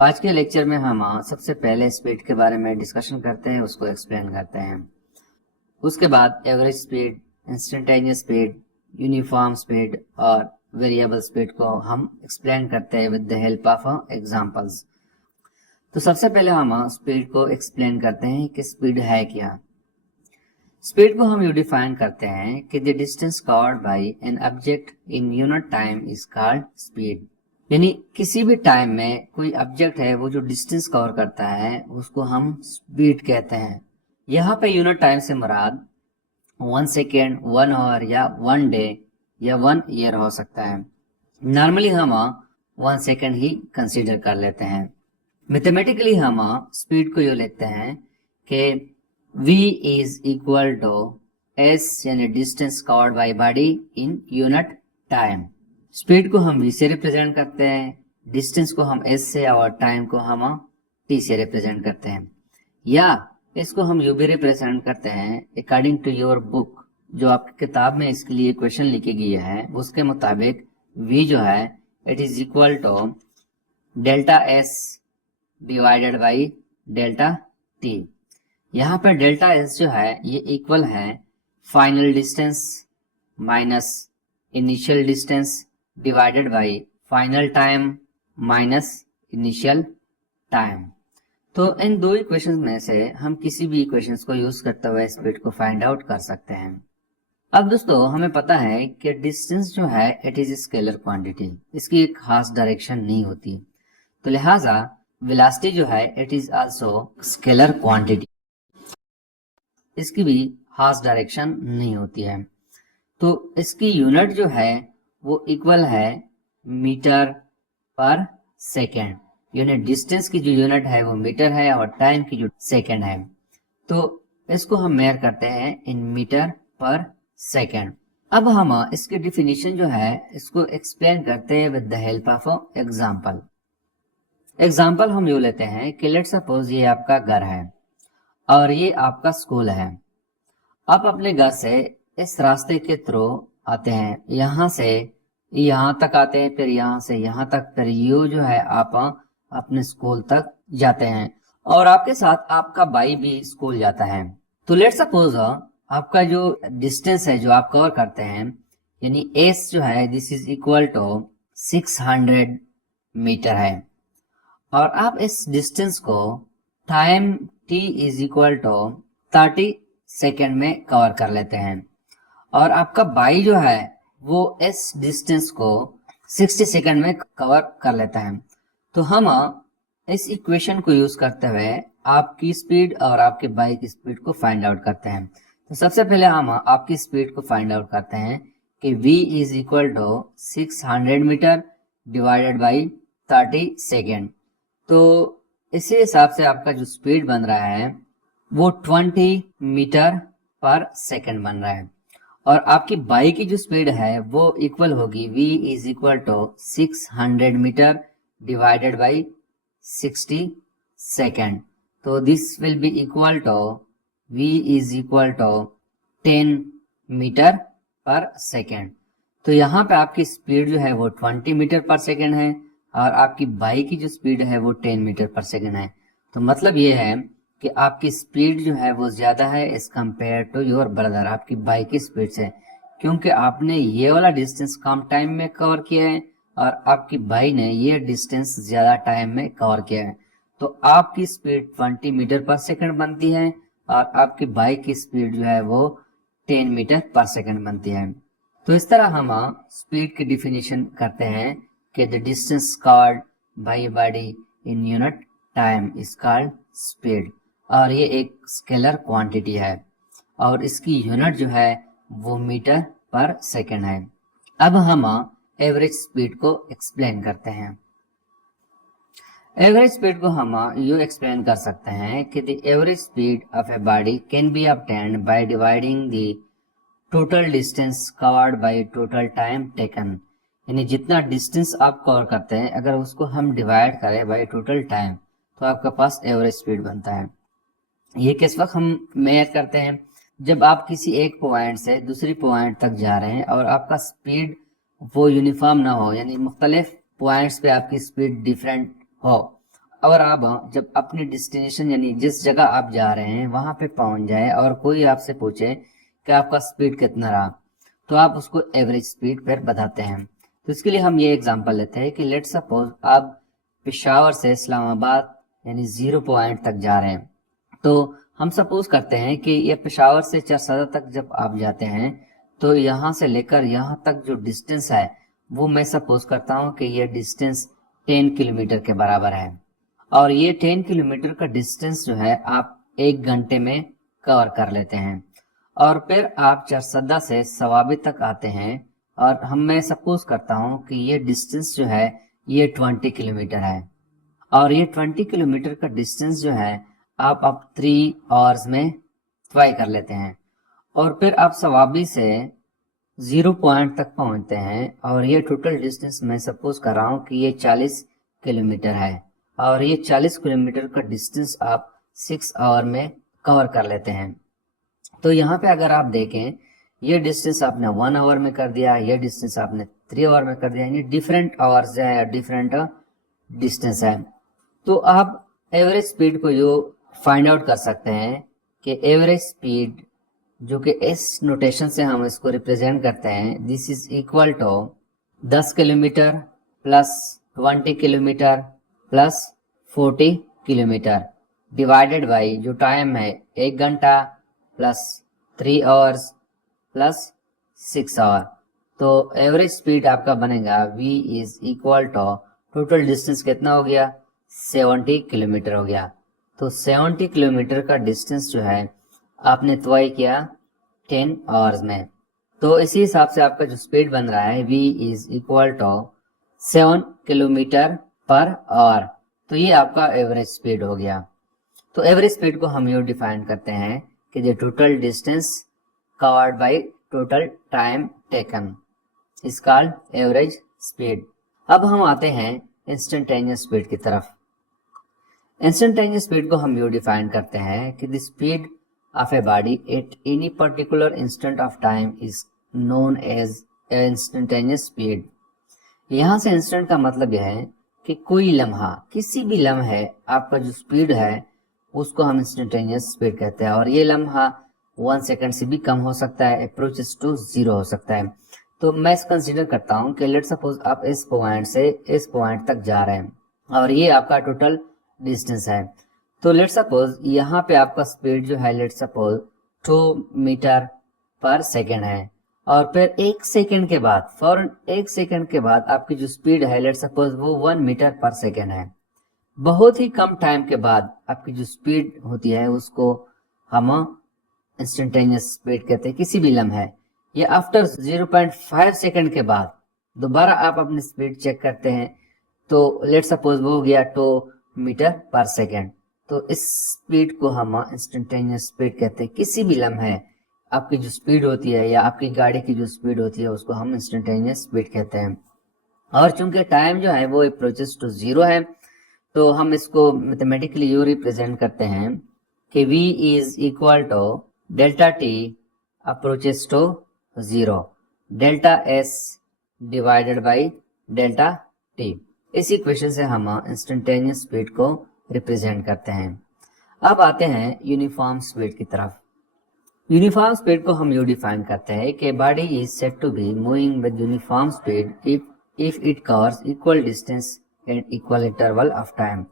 आज के लेक्चर में हम सबसे पहले स्पीड के बारे में डिस्कशन करते हैं, उसको एक्सप्लेन करते हैं। उसके बाद average speed, instantaneous speed, uniform speed और वेरिएबल स्पीड को हम एक्सप्लेन करते हैं with the help of examples. तो सबसे पहले हम स्पीड को एक्सप्लेन करते हैं कि स्पीड है क्या। स्पीड को हम यू डिफाइन करते हैं कि the distance covered bye an object in unit time is called speed. यानी किसी भी टाइम में कोई ऑब्जेक्ट है वो जो डिस्टेंस कवर करता है उसको हम स्पीड कहते हैं। यहाँ पे यूनिट टाइम से मुराद 1 सेकेंड, 1 आवर या 1 डे या 1 ईयर हो सकता है। नॉर्मली हम 1 सेकेंड ही कंसीडर कर लेते हैं। मैथमेटिकली हम स्पीड को ये लेते हैं कि v is equal to s यानी distance covered by body in unit time. Speed को हम v से रिप्रेजेंट करते हैं, डिस्टेंस को हम s से और टाइम को हम t से रिप्रेजेंट करते हैं, या इसको हम u भी रिप्रेजेंट करते हैं अकॉर्डिंग टू योर बुक। जो आपकी किताब में इसके लिए क्वेश्चन लिखी गई है उसके मुताबिक v जो है it is equal to delta s divided by delta t। यहाँ पर डेल्टा s जो है ये इक्वल है final distance minus initial distance divided by final time minus initial time. तो इन दो इक्वेशंस में से हम किसी भी इक्वेशंस को यूज करते हुए स्पीड को फाइंड आउट कर सकते हैं। अब दोस्तों हमें पता है कि डिस्टेंस जो है इट इज स्केलर क्वांटिटी, इसकी एक खास डायरेक्शन नहीं होती, तो लिहाजा वेलोसिटी जो है it is also scalar quantity, इसकी भी खास डायरेक्शन नहीं होती है। तो इसकी यूनिट जो है वो इक्वल है मीटर पर सेकेंड, यानी डिस्टेंस की जो यूनिट है वो मीटर है और टाइम की जो सेकेंड है। तो इसको हम मेजर करते हैं इन मीटर पर सेकेंड। अब हम इसकी डिफिनीशन जो है इसको एक्सप्लेन करते हैं with the help of example. Example हम यूं लेते हैं कि लेट्स सपोज ये आपका घर है और ये आपका स्कूल है। आप अपने घर से इस रास्ते के थ्रू आते हैं, यहाँ से यहाँ तक आते हैं, फिर यहाँ से यहाँ तक, फिर यू जो है आप अपने स्कूल तक जाते हैं और आपके साथ आपका भाई भी स्कूल जाता है। तो लेट्स सपोज आपका जो डिस्टेंस है जो आप कवर करते हैं यानी एस जो है this is equal to 600 metre है और आप इस डिस्टेंस को time t is equal to 30 second में कवर कर लेते हैं और आपका बाई जो है वो इस डिस्टेंस को 60 सेकेंड में कवर कर लेता है। तो हम इस इक्वेशन को यूज करते हुए आपकी स्पीड और आपके बाई की स्पीड को फाइंड आउट करते हैं। तो सबसे पहले हम आपकी स्पीड को फाइंड आउट करते हैं कि v is equal to 600 metre divided by 30 second. तो इसी हिसाब से आपका जो स्पीड बन रहा है वो 20 मीटर पर सेकेंड बन रहा है और आपकी बाई की जो स्पीड है वो इक्वल होगी v is equal to 600 metre divided by 60 second. तो this will be equal to v is equal to 10 metre per second. तो यहाँ पे आपकी स्पीड जो है वो 20 मीटर पर सेकेंड है और आपकी बाई की जो स्पीड है वो 10 मीटर पर सेकेंड है। तो मतलब ये है कि आपकी स्पीड जो है वो ज्यादा है as compared to your brother, आपकी बाइक की स्पीड से, क्योंकि आपने ये वाला डिस्टेंस कम टाइम में कवर किया है और आपकी बाइक ने ये डिस्टेंस ज्यादा टाइम में कवर किया है। तो आपकी स्पीड 20 मीटर पर सेकंड बनती है और आपकी बाइक की स्पीड जो है वो 10 मीटर पर सेकंड बनती है। तो इस तरह हम स्पीड की डिफिनीशन करते हैं कि the distance covered bye a body in unit time is called speed और ये एक स्केलर क्वांटिटी है और इसकी यूनिट जो है वो मीटर पर सेकेंड है। अब हम एवरेज स्पीड को एक्सप्लेन करते हैं। एवरेज स्पीड को हम यू एक्सप्लेन कर सकते हैं कि the average speed of a body can be obtained by dividing the total distance covered by total time taken. यानी जितना डिस्टेंस आप कवर करते हैं अगर उसको हम डिवाइड करें बाय टोटल टाइम तो आपके पास एवरेज स्पीड बनता है। ये किस वक्त हम मेजर करते हैं, जब आप किसी एक पॉइंट से दूसरी पॉइंट तक जा रहे हैं और आपका स्पीड वो यूनिफॉर्म ना हो, यानी मुख्तलिफ पॉइंट्स पे आपकी स्पीड डिफरेंट हो और आप जब अपनी डेस्टिनेशन यानी जिस जगह आप जा रहे हैं वहां पे पहुंच जाए और कोई आपसे पूछे कि आपका स्पीड कितना रहा, तो आप उसको एवरेज स्पीड पर बताते हैं। तो इसके लिए हम ये एग्जांपल लेते हैं कि लेट सपोज आप पेशावर से इस्लामाबाद यानी 0 पॉइंट तक जा रहे हैं। तो हम सपोज करते हैं कि ये पेशावर से चरसदा तक जब आप जाते हैं तो यहाँ से लेकर यहाँ तक जो डिस्टेंस है वो मैं सपोज करता हूँ कि ये डिस्टेंस 10 किलोमीटर के बराबर है। और ये 10 किलोमीटर का डिस्टेंस जो है आप 1 घंटे में कवर कर लेते हैं। और फिर आप चरसदा से सवाबी तक आते हैं और मैं सपोज करता हूँ कि ये डिस्टेंस जो है ये 20 किलोमीटर है। और ये 20 किलोमीटर का डिस्टेंस जो है आप अब 3 आवर्स में तय कर लेते हैं। और फिर आप सवाबी से 0 पॉइंट तक पहुंचते हैं और ये टोटल डिस्टेंस मैं सपोज कर रहा हूँ कि ये 40 किलोमीटर है। और ये 40 किलोमीटर का डिस्टेंस आप 6 आवर में कवर कर लेते हैं। तो यहाँ पे अगर आप देखें ये डिस्टेंस आपने 1 आवर में कर दिया, ये डिस्टेंस आपने 3 आवर में कर दिया, यानी डिफरेंट आवर्स है, डिफरेंट डिस्टेंस है। तो आप एवरेज स्पीड को जो फाइंड आउट कर सकते हैं कि एवरेज स्पीड जो कि इस नोटेशन से हम इसको रिप्रेजेंट करते हैं, this is equal to 10 kilometre plus 20 kilometre plus 40 kilometre divided by जो टाइम है 1 घंटा प्लस 3 आवर्स प्लस 6 आवर। तो एवरेज स्पीड आपका बनेगा v is equal to total distance कितना हो गया 70 किलोमीटर हो गया। तो 70 किलोमीटर का डिस्टेंस जो है आपने तय किया 10 आवर्स में। तो इसी हिसाब से आपका जो स्पीड बन रहा है v is equal to 7 kilometre per hour. तो ये आपका एवरेज स्पीड हो गया। तो एवरेज स्पीड को हम यूँ डिफाइन करते हैं कि the total distance covered by total time taken is called average speed. अब हम आते हैं इंस्टेंटेनियस स्पीड की तरफ। इंस्टेंटेनियस स्पीड को हम यूँ डिफाइन करते हैं कि the speed of a body at any particular instant of time is known as instantaneous speed. यहाँ से इंस्टेंट का मतलब यह है कि कोई लम्हा, किसी भी लम्हे आपका जो स्पीड है उसको हम इंस्टेंटेनियस स्पीड कहते हैं। और ये लम्हा 1 सेकंड से भी कम हो सकता है, अप्रोचेस टू 0 हो सकता है। तो मैं कंसीडर करता हूँ कि लेट सपोज आप इस पॉइंट से इस पॉइंट तक जा रहे हैं और ये आपका टोटल डिस्टेंस है। तो लेट सपोज यहाँ पे आपका स्पीड जो है let suppose 2 metre per second है। और फिर 1 सेकेंड के बाद, फौरन 1 सेकेंड के बाद आपकी जो स्पीड है लेट सपोज वो 1 मीटर पर सेकेंड है। बहुत ही कम टाइम के बाद आपकी जो स्पीड होती है उसको हम इंस्टेंटेनियस स्पीड कहते हैं, किसी भी लम्हे। या आफ्टर 0.5 सेकेंड के बाद दोबारा आप अपनी स्पीड चेक करते हैं तो लेट सपोज वो हो गया 2 मीटर पर सेकेंड। तो इस स्पीड को हम इंस्टेंटेनियस स्पीड कहते हैं। किसी भी लम्हे आपकी जो स्पीड होती है या आपकी गाड़ी की जो स्पीड होती है उसको हम इंस्टेंटेनियस स्पीड कहते हैं। और चूंकि टाइम जो है वो अप्रोचेस टू 0 है तो हम इसको मैथमेटिकली यूँ रिप्रेजेंट करते हैं कि v is equal to delta t approaches to 0 delta s divided by delta t। इस इक्वेशन से हम इंस्टेंटेनियस स्पीड को रिप्रेजेंट करते हैं। अब आते हैं यूनिफॉर्म स्पीड की तरफ। यूनिफॉर्म स्पीड को हम यूँ डिफाइन करते हैं कि body is said to be moving with uniform speed if it covers equal distance and equal interval of time.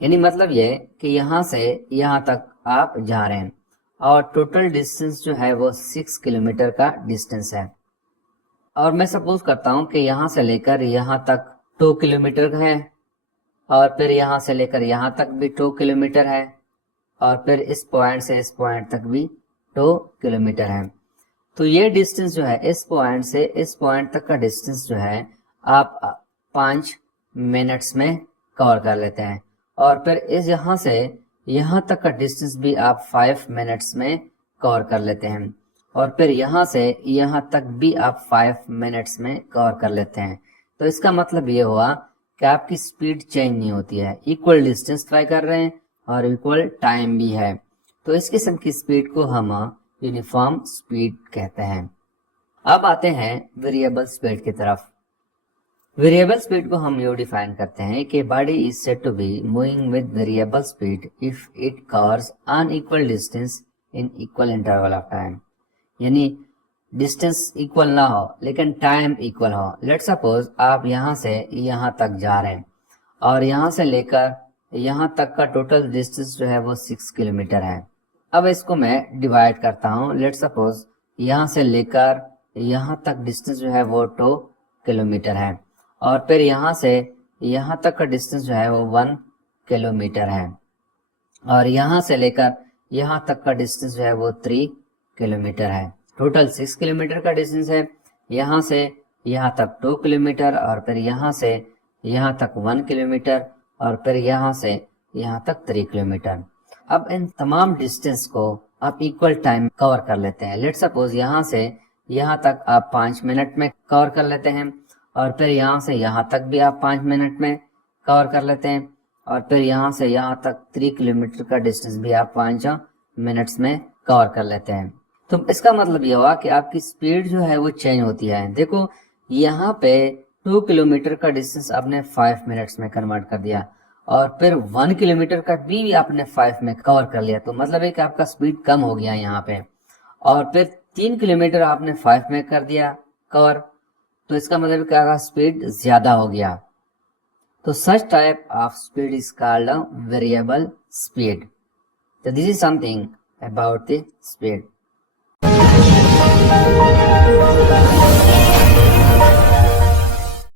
यानी मतलब ये कि यहाँ से यहाँ तक आप जा रहे हैं और टोटल डिस्टेंस जो है वो 6 किलोमीटर का डिस्टेंस है। और मैं सपोज करता हूँ कि यहाँ से लेकर यहाँ तक 2 किलोमीटर है और फिर यहाँ से लेकर यहाँ तक भी 2 किलोमीटर है और फिर इस पॉइंट से इस पॉइंट तक भी 2 किलोमीटर है। तो ये डिस्टेंस जो है इस पॉइंट से इस पॉइंट तक का डिस्टेंस जो है आप 5 मिनट्स में कवर कर लेते हैं। और फिर इस यहाँ से यहाँ तक का डिस्टेंस भी आप 5 मिनट्स में कवर कर लेते हैं। और फिर यहाँ से यहाँ तक भी आप 5 मिनट्स में कवर कर लेते हैं। तो इसका मतलब ये हुआ कि आपकी स्पीड चेंज नहीं होती है, इक्वल डिस्टेंस तय कर रहे हैं और इक्वल टाइम भी है। तो इस किस्म की स्पीड को हम यूनिफॉर्म स्पीड कहते हैं। अब आते हैं वेरिएबल स्पीड की तरफ। वेरिएबल स्पीड को हम यूं डिफाइन करते हैं कि body is said to be moving with variable speed if it covers unequal distance in equal interval of time. यानी डिस्टेंस इक्वल ना हो लेकिन टाइम इक्वल हो। लेट सपोज आप यहाँ से यहाँ तक जा रहे हैं और यहाँ से लेकर यहाँ तक का टोटल डिस्टेंस जो है वो 6 किलोमीटर है। अब इसको मैं डिवाइड करता हूँ। लेट सपोज यहाँ से लेकर यहाँ तक डिस्टेंस जो है वो 2 किलोमीटर है और फिर यहाँ से यहाँ तक का डिस्टेंस जो है वो 1 किलोमीटर है और यहाँ से लेकर यहाँ तक का डिस्टेंस जो है वो 3 किलोमीटर है। टोटल 6 किलोमीटर का डिस्टेंस है। यहाँ से यहाँ तक 2 किलोमीटर और फिर यहाँ से यहाँ तक 1 किलोमीटर और फिर यहाँ से यहाँ तक 3 किलोमीटर। अब इन तमाम डिस्टेंस को आप इक्वल टाइम कवर कर लेते हैं। लेट सपोज यहाँ से यहाँ तक आप 5 मिनट में कवर कर लेते हैं और फिर यहाँ से यहाँ तक भी आप 5 मिनट में कवर कर लेते हैं और फिर यहाँ से यहाँ तक 3 किलोमीटर का डिस्टेंस भी आप 5 मिनट्स में कवर कर लेते हैं। तो इसका मतलब ये हुआ कि आपकी स्पीड जो है वो चेंज होती है। देखो यहाँ पे 2 किलोमीटर का डिस्टेंस आपने 5 मिनट्स में कन्वर्ट कर दिया और फिर 1 किलोमीटर का भी आपने 5 में कवर कर लिया। तो मतलब है कि आपका स्पीड कम हो गया यहाँ पे और फिर 3 किलोमीटर आपने 5 में कर दिया कवर। तो इसका मतलब क्या होगा, स्पीड ज्यादा हो गया। तो such type of speed is called variable speed. तो this is something about the speed.